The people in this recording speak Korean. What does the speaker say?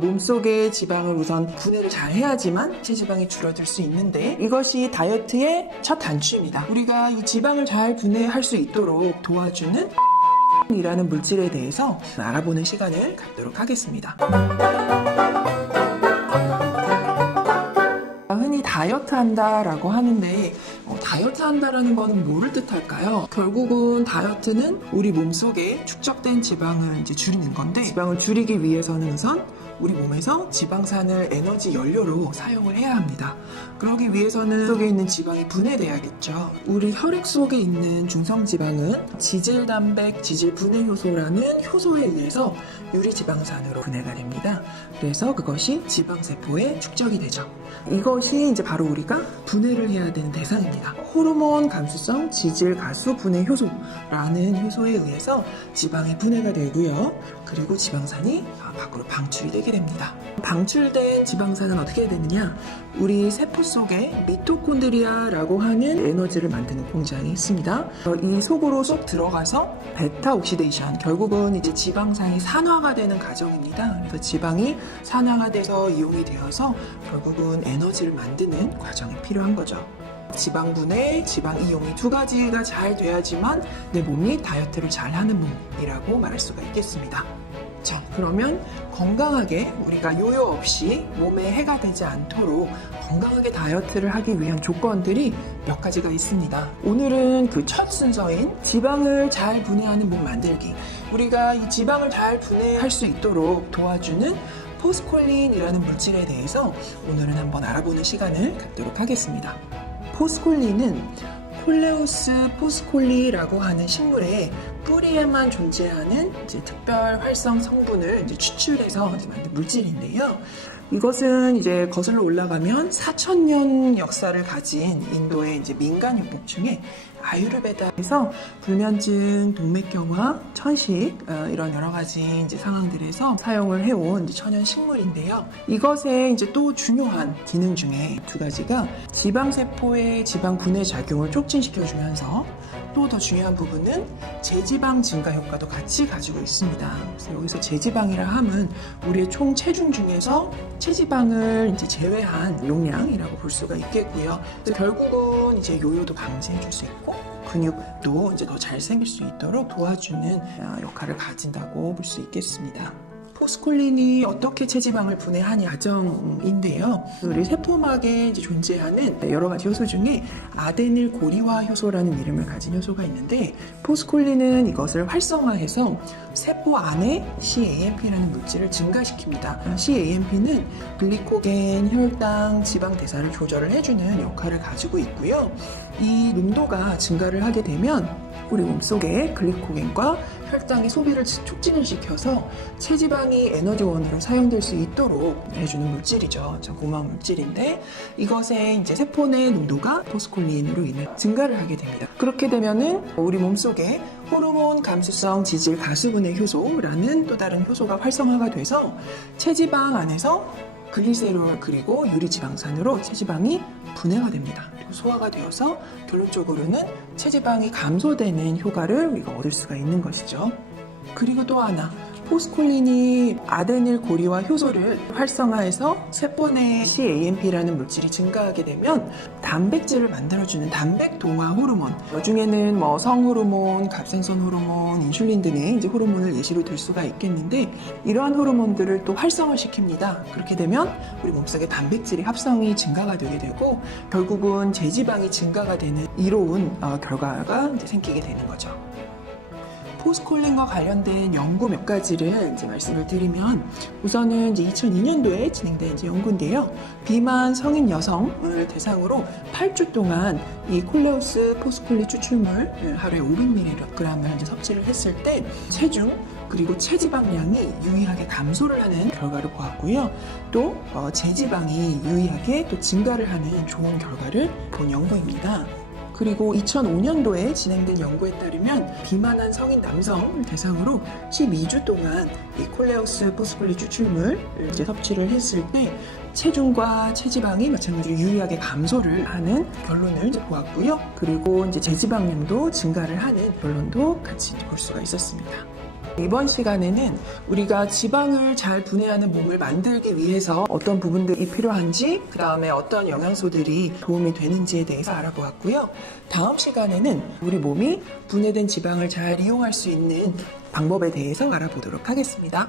몸속의 지방을 우선 분해를 잘 해야지만 체지방이 줄어들 수 있는데 이것이 다이어트의 첫 단추입니다. 우리가 이 지방을 잘 분해할 수 있도록 도와주는 이라는 물질에 대해서 알아보는 시간을 갖도록 하겠습니다. 흔히 다이어트 한다라고 하는데 다이어트 한다라는 것은 뭐를 뜻할까요? 결국은 다이어트는 우리 몸속에 축적된 지방을 이제 줄이는 건데 지방을 줄이기 위해서는 우선 우리 몸에서 지방산을 에너지 연료로 사용을 해야 합니다. 그러기 위해서는 속에 있는 지방이 분해돼야겠죠. 우리 혈액 속에 있는 중성지방은 지질단백 지질분해효소라는 효소에 의해서 유리지방산으로 분해가 됩니다. 그래서 그것이 지방세포에 축적이 되죠. 이것이 이제 바로 우리가 분해를 해야 되는 대상입니다. 호르몬 감수성 지질가수 분해효소라는 효소에 의해서 지방이 분해가 되고요. 그리고 지방산이 밖으로 방출이 되게 됩니다. 방출된 지방산은 어떻게 되느냐? 우리 세포 속에 미토콘드리아라고 하는 에너지를 만드는 공장이 있습니다. 이 속으로 쏙 들어가서 베타 옥시데이션, 결국은 이제 지방산이 산화가 되는 과정입니다. 그래서 지방이 산화가 돼서 이용이 되어서 결국은 에너지를 만드는 과정이 필요한 거죠. 지방 분해, 지방 이용이 두 가지가 잘 돼야지만 내 몸이 다이어트를 잘 하는 몸이라고 말할 수가 있겠습니다. 자, 그러면 건강하게 우리가 요요 없이 몸에 해가 되지 않도록 건강하게 다이어트를 하기 위한 조건들이 몇 가지가 있습니다. 오늘은 그 첫 순서인 지방을 잘 분해하는 몸 만들기. 우리가 이 지방을 잘 분해할 수 있도록 도와주는 포스콜린이라는 물질에 대해서 오늘은 한번 알아보는 시간을 갖도록 하겠습니다. 포스콜린은 콜레우스 포스콜리라고 하는 식물의 뿌리에만 존재하는 특별 활성 성분을 추출해서 만든 물질인데요. 이것은 이제 거슬러 올라가면 4,000년 역사를 가진 인도의 민간요법 중에 아유르베다에서 불면증, 동맥경화, 천식 이런 여러 가지 상황들에서 사용을 해온 천연 식물인데요. 이것의 또 중요한 기능 중에 두 가지가 지방세포의 지방 분해 작용을 촉진시켜주면서 또 더 중요한 부분은 제지방 증가 효과도 같이 가지고 있습니다. 그래서 여기서 제지방이라 함은 우리의 총 체중 중에서 체지방을 제외한 용량이라고 볼 수가 있겠고요. 그래서 결국은 요요도 방지해줄 수 있고 근육도 더 잘생길 수 있도록 도와주는 역할을 가진다고 볼 수 있겠습니다. 포스콜린이 어떻게 체지방을 분해하냐 과정인데요. 우리 세포막에 존재하는 여러 가지 효소 중에 아데닐 고리화 효소라는 이름을 가진 효소가 있는데 포스콜린은 이것을 활성화해서 세포 안에 CAMP라는 물질을 증가시킵니다. CAMP는 글리코겐, 혈당, 지방 대사를 조절을 해주는 역할을 가지고 있고요. 이 농도가 증가를 하게 되면 우리 몸속에 글리코겐과 혈당의 소비를 촉진을 시켜서 체지방이 에너지원으로 사용될 수 있도록 해주는 물질이죠. 참 고마운 물질인데 이것의 세포 내 농도가 포스콜린으로 인해 증가를 하게 됩니다. 그렇게 되면은 우리 몸속에 호르몬 감수성 지질 가수분해 효소라는 또 다른 효소가 활성화가 돼서 체지방 안에서 글리세롤 그리고 유리지방산으로 체지방이 분해가 됩니다. 그리고 소화가 되어서 결론적으로는 체지방이 감소되는 효과를 우리가 얻을 수가 있는 것이죠. 그리고 또 하나, 포스콜린이 아데닐 고리화 효소를 활성화해서 세포 내 CAMP라는 물질이 증가하게 되면 단백질을 만들어주는 단백 동화 호르몬, 중에는 성호르몬, 갑생선 호르몬, 인슐린 등의 호르몬을 예시로 들 수가 있겠는데 이러한 호르몬들을 또 활성화시킵니다. 그렇게 되면 우리 몸속에 단백질의 합성이 증가가 되게 되고 결국은 제지방이 증가가 되는 이로운 결과가 생기게 되는 거죠. 포스콜린과 관련된 연구 몇 가지를 말씀을 드리면 우선은 2002년도에 진행된 연구인데요. 비만 성인 여성을 대상으로 8주 동안 이 콜레우스 포스콜린 추출물 하루에 500mg을 섭취를 했을 때 체중 그리고 체지방량이 유의하게 감소를 하는 결과를 보았고요. 또 제지방이 유의하게 또 증가를 하는 좋은 결과를 본 연구입니다. 그리고 2005년도에 진행된 연구에 따르면 비만한 성인 남성을 대상으로 12주 동안 이 콜레우스 포스콜린 추출물을 섭취를 했을 때 체중과 체지방이 마찬가지로 유의하게 감소를 하는 결론을 보았고요. 그리고 제지방량도 증가를 하는 결론도 같이 볼 수가 있었습니다. 이번 시간에는 우리가 지방을 잘 분해하는 몸을 만들기 위해서 어떤 부분들이 필요한지, 그 다음에 어떤 영양소들이 도움이 되는지에 대해서 알아보았고요. 다음 시간에는 우리 몸이 분해된 지방을 잘 이용할 수 있는 방법에 대해서 알아보도록 하겠습니다.